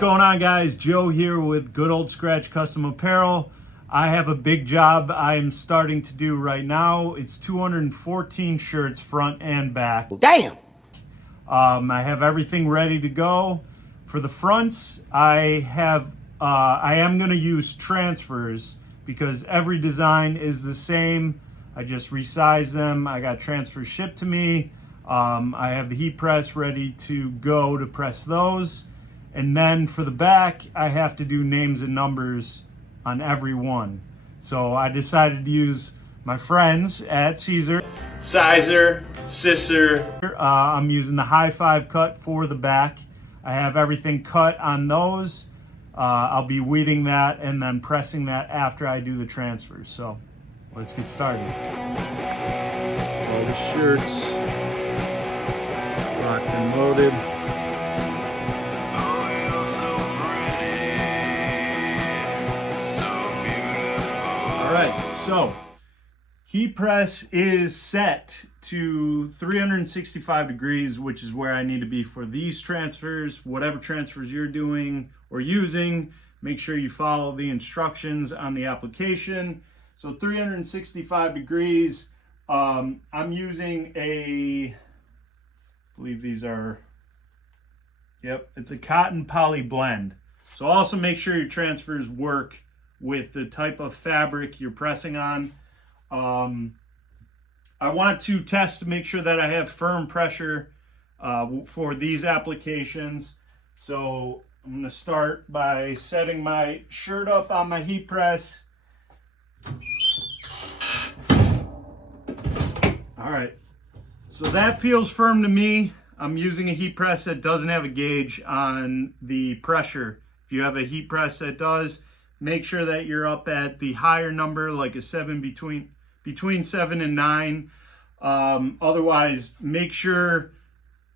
going on, guys? Joe here with Good Old Scratch Custom Apparel. I have a big job I'm starting to do right now. It's 214 shirts, front and back. Damn! I have everything ready to go. For the fronts, I am going to use transfers because every design is the same. I just resize them. I got transfers shipped to me. I have the heat press ready to go to press those. And then for the back, I have to do names and numbers on every one. So I decided to use my friends at Caesar. Sizer, Sisser. I'm using the high 5 cut for the back. I have everything cut on those. I'll be weeding that and then pressing that after I do the transfers. So let's get started. All the shirts locked and loaded. All right, so heat press is set to 365 degrees, which is where I need to be for these transfers. Whatever transfers you're doing or using, make sure you follow the instructions on the application. So 365 degrees. I'm using I believe these are, it's a cotton poly blend. So also make sure your transfers work with the type of fabric you're pressing on. I want to test to make sure that I have firm pressure for these applications. So I'm going to start by setting my shirt up on my heat press. All right, so that feels firm to me. I'm using a heat press that doesn't have a gauge on the pressure. If you have a heat press that does, make sure that you're up at the higher number, like a 7, between 7 and 9. Otherwise, make sure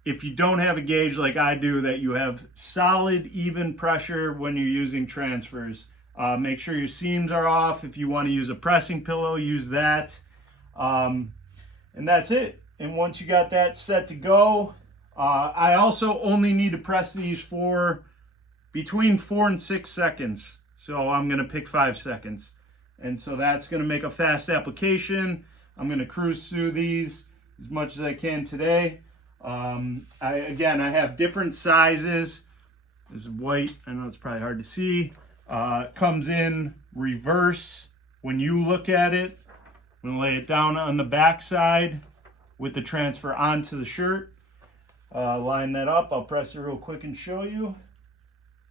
if you don't have a gauge like I do, that you have solid, even pressure when you're using transfers. Make sure your seams are off. If you want to use a pressing pillow, use that. And that's it. And once you got that set to go, I also only need to press these for between 4 and 6 seconds. So I'm going to pick 5 seconds. And so that's going to make a fast application. I'm going to cruise through these as much as I can today. I have different sizes. This is white. I know it's probably hard to see. It comes in reverse when you look at it. I'm going to lay it down on the back side with the transfer onto the shirt. Line that up. I'll press it real quick and show you.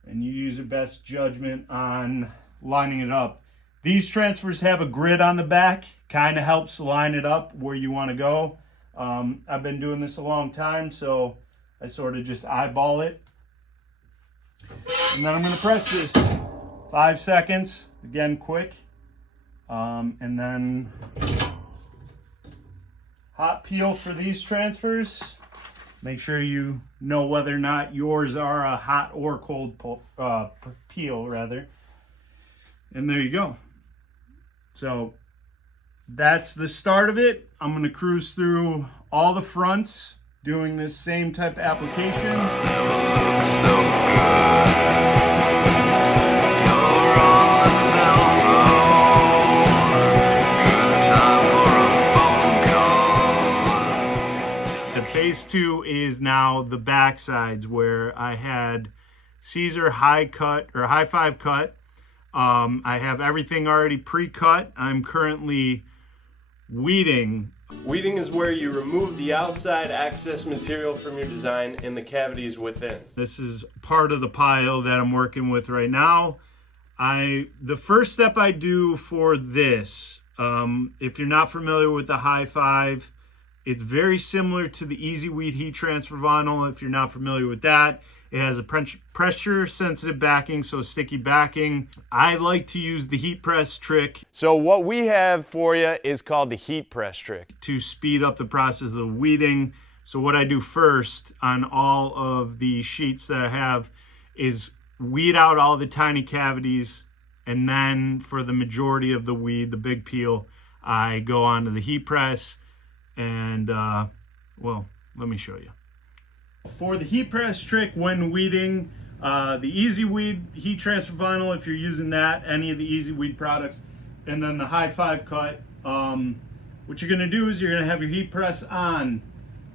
And you use your best judgment on lining it up. These transfers have a grid on the back, kind of helps line it up where you want to go. I've been doing this a long time, so I sort of just eyeball it. And then I'm going to press this 5 seconds, again quick. And then hot peel for these transfers. Make sure you know whether or not yours are a hot or cold peel, rather. And there you go. So that's the start of it. I'm going to cruise through all the fronts doing this same type of application. Phase 2 is now the back sides, where I had Caesar high cut or high 5 cut. I have everything already pre-cut. I'm currently weeding. Weeding is where you remove the outside excess material from your design and the cavities within. This is part of the pile that I'm working with right now. The first step I do for this, if you're not familiar with the high 5, it's very similar to the Easy Weed heat transfer vinyl. If you're not familiar with that, it has a pressure sensitive backing, so sticky backing. I like to use the heat press trick. So what we have for you is called the heat press trick, to speed up the process of the weeding. So what I do first on all of the sheets that I have is weed out all the tiny cavities, and then for the majority of the weed, the big peel, I go onto the heat press. And well, let me show you. For the heat press trick when weeding, the Easy Weed heat transfer vinyl if you're using that, any of the Easy Weed products, and then the high 5 cut. What you're gonna do is you're gonna have your heat press on.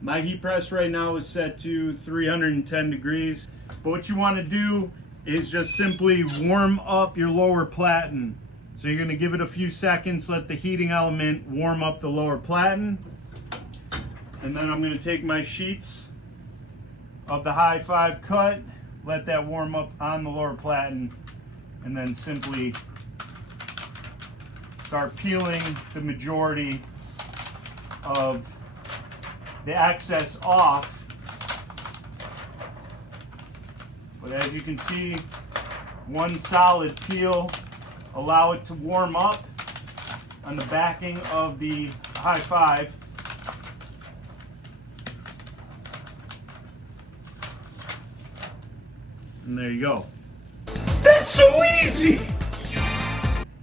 My heat press right now is set to 310 degrees, but what you wanna do is just simply warm up your lower platen. So you're gonna give it a few seconds, let the heating element warm up the lower platen, and then I'm gonna take my sheets of the high 5 cut, let that warm up on the lower platen, and then simply start peeling the majority of the excess off. But as you can see, one solid peel. Allow it to warm up on the backing of the high 5. And there you go. That's so easy!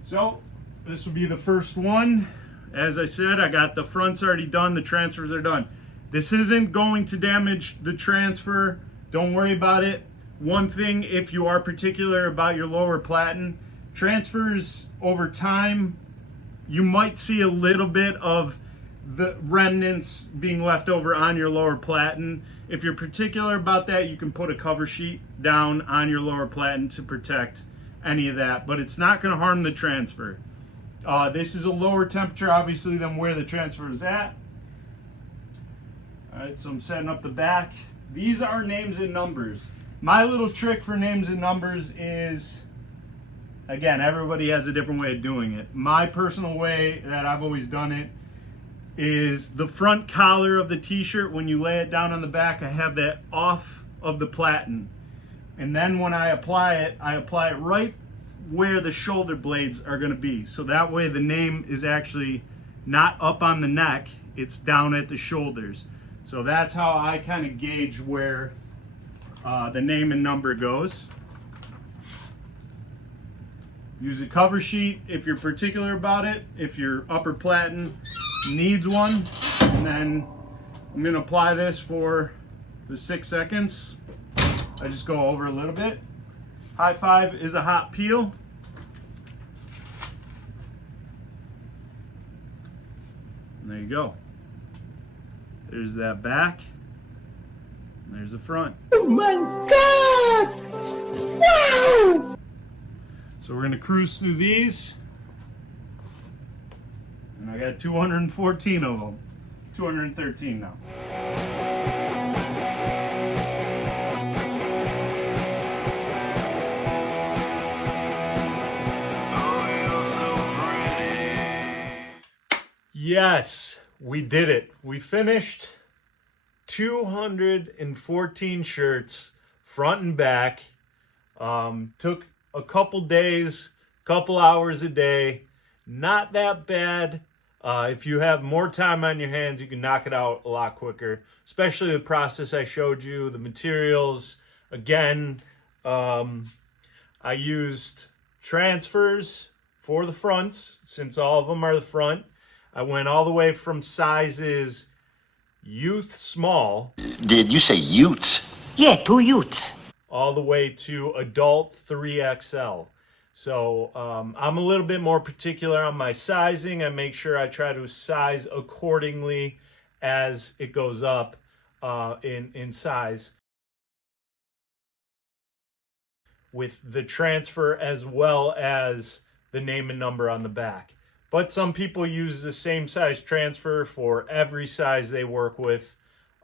So this will be the first one. As I said, I got the fronts already done, the transfers are done. This isn't going to damage the transfer. Don't worry about it. One thing, if you are particular about your lower platen, transfers over time, you might see a little bit of the remnants being left over on your lower platen. If you're particular about that, you can put a cover sheet down on your lower platen to protect any of that, but it's not going to harm the transfer. This is a lower temperature, obviously, than where the transfer is at. All right, so I'm setting up the back. These are names and numbers. My little trick for names and numbers is, again, everybody has a different way of doing it. My personal way that I've always done it is the front collar of the t-shirt, when you lay it down on the back, I have that off of the platen. And then when I apply it right where the shoulder blades are going to be. So that way the name is actually not up on the neck, it's down at the shoulders. So that's how I kind of gauge where the name and number goes. Use a cover sheet if you're particular about it, if your upper platen needs one. And then I'm going to apply this for the 6 seconds. I just go over a little bit. High 5 is a hot peel. And there you go. There's that back. And there's the front. Oh my God! Wow! So we're gonna cruise through these. And I got 214 of them. 213 now. Yes, we did it. We finished 214 shirts, front and back. Took a couple days, couple hours a day. Not that bad. If you have more time on your hands, you can knock it out a lot quicker. Especially the process I showed you, the materials. Again, I used transfers for the fronts, since all of them are the front. I went all the way from sizes youth small. Did you say utes? Yeah, 2 utes. All the way to adult 3XL. So I'm a little bit more particular on my sizing. I make sure I try to size accordingly as it goes up in size, with the transfer as well as the name and number on the back. But some people use the same size transfer for every size they work with.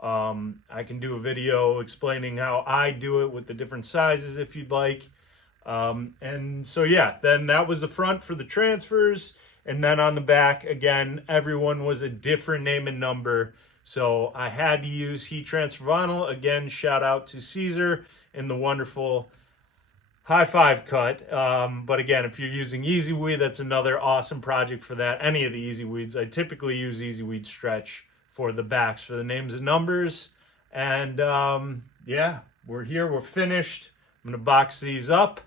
I can do a video explaining how I do it with the different sizes if you'd like. And so yeah, then that was the front for the transfers. And then on the back, again, everyone was a different name and number. So I had to use heat transfer vinyl. Again, shout out to Caesar and the wonderful high 5 cut. But again, if you're using Easy Weed, that's another awesome project for that. Any of the Easy Weeds. I typically use Easy Weed Stretch for the backs, for the names and numbers. And yeah, we're here, we're finished. I'm gonna box these up.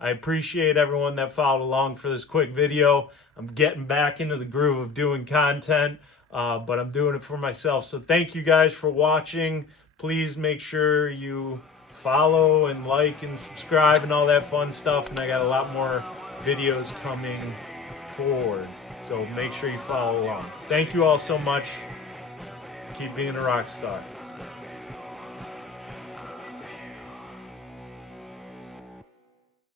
I appreciate everyone that followed along for this quick video. I'm getting back into the groove of doing content, but I'm doing it for myself. So thank you guys for watching. Please make sure you follow and like and subscribe and all that fun stuff. And I got a lot more videos coming forward. So make sure you follow along. Thank you all so much. Keep being a rock star.